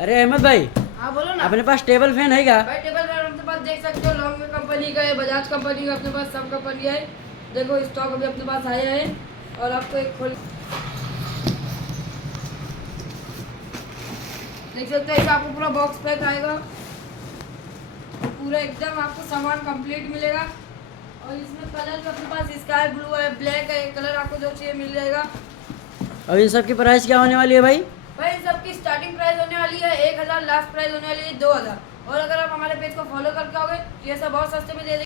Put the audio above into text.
अरे अहमद भाई, हाँ बोलो ना। अपने पास टेबल फैन है क्या? भाई टेबल फैन अपने पास देख सकते हो, लॉन्ग कंपनी का है, बजाज कंपनी का, अपने पास सब कंपनी है। देखो स्टॉक अभी अपने पास आया है और आपको एक खोल देख सकते हैं। आपको पूरा बॉक्स पैक आएगा, पूरा एकदम आपको सामान कंप्लीट मिलेगा। और इसमें कलर भी अपने पास स्काई ब्लू है, ब्लैक है, कलर आपको जो चाहिए मिल जाएगा। और इन सब की प्राइस क्या होने वाली है भाई? भाई इन सबकी स्टार्टिंग प्राइस होने वाली है 1,000, लास्ट प्राइस होने वाली है 2,000। और अगर आप हमारे पेज को फॉलो करके आओगे तो ये सब बहुत सस्ते में दे देंगे।